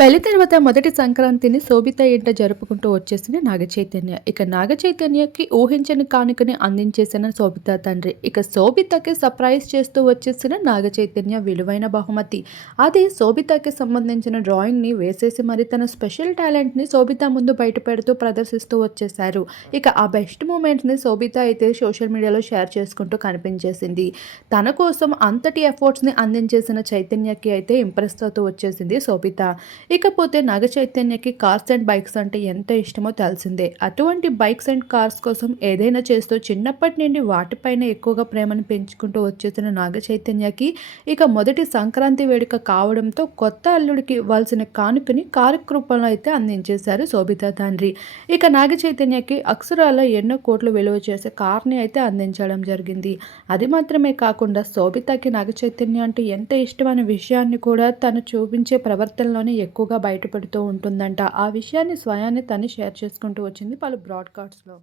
పెళ్లి తర్వాత మొదటి సంక్రాంతిని శోభిత ఇంట జరుపుకుంటూ వచ్చేసింది నాగచైతన్య. ఇక నాగచైతన్యకి ఊహించని కానుకని అందించేసిన శోభిత తండ్రి. ఇక శోభితకి సర్ప్రైజ్ చేస్తూ వచ్చేసిన నాగచైతన్య విలువైన బహుమతి. అది శోభితకి సంబంధించిన డ్రాయింగ్‌ని వేసేసి మరి తన స్పెషల్ టాలెంట్‌ని శోభిత ముందు బయట పెడుతూ ప్రదర్శిస్తూ వచ్చేశారు. ఇక ఆ బెస్ట్ మూమెంట్స్‌ని శోభిత అయితే సోషల్ మీడియాలో షేర్ చేసుకుంటూ కనిపించేసింది. తన కోసం అంతటి ఎఫర్ట్స్‌ని అందించేసిన చైతన్యకి అయితే ఇంప్రెస్ అవుతూ వచ్చేసింది శోభిత. ఇకపోతే నాగ చైతన్యకి కార్స్ అండ్ బైక్స్ అంటే ఎంత ఇష్టమో తెలిసిందే. అటువంటి బైక్స్ అండ్ కార్స్ కోసం ఏదైనా చేస్తూ చిన్నప్పటి నుండి వాటిపైన ఎక్కువగా ప్రేమను పెంచుకుంటూ వచ్చేసిన నాగ చైతన్యకి ఇక మొదటి సంక్రాంతి వేడుక కావడంతో కొత్త అల్లుడికి ఇవ్వాల్సిన కానుకని కారు రూపంలో అయితే అందించేశారు శోభిత తండ్రి. ఇక నాగ చైతన్యకి అక్షరాల ఎన్నో కోట్లు విలువ చేసే కార్ని అయితే అందించడం జరిగింది. అది మాత్రమే కాకుండా శోభితకి నాగ చైతన్య అంటే ఎంత ఇష్టం అనే విషయాన్ని కూడా తను చూపించే ప్రవర్తనలోనే ఎక్కువగా బయటపడుతూ ఉంటుందంట. ఆ విషయాన్ని స్వయాన్ని తను షేర్ చేసుకుంటూ వచ్చింది పలు బ్రాడ్‌కాస్ట్‌లో.